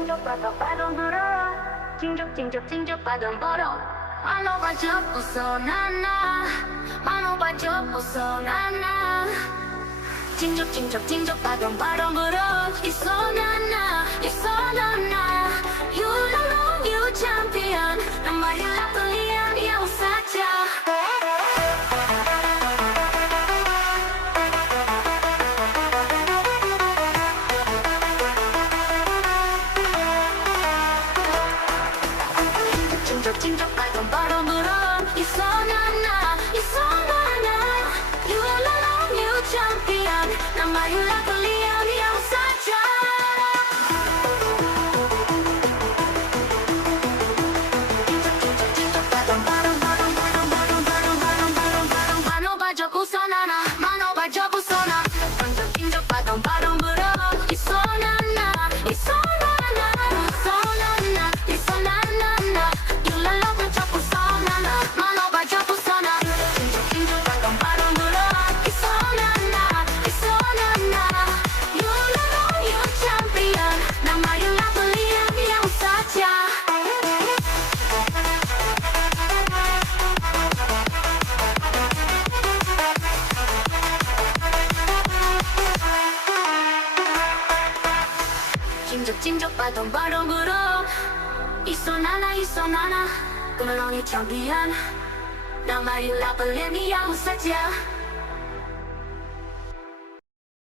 진적 받아 받은 불어 진적 받은 벌어 만오바 접고서 나나 만오바 접고서 나나 진적 받은 바람 불어 있어 나나 You alone you champion 난 말이 라플리안 야우사자 진적 받은 바람 불어 있어 나나 You alone you champion 난 말이 라플리안 야우사자 진적 받은 바람 불어 있어 나나 You love 접고서 나나 만오바 접고서 나 진적 받은 바람 불어 있어 나나 You love you champion 난 말이 라플리안 야우사자 진적 받은 바람 불어 있어 나나 그만 언니 champion 난 말이 라플리안 야우사자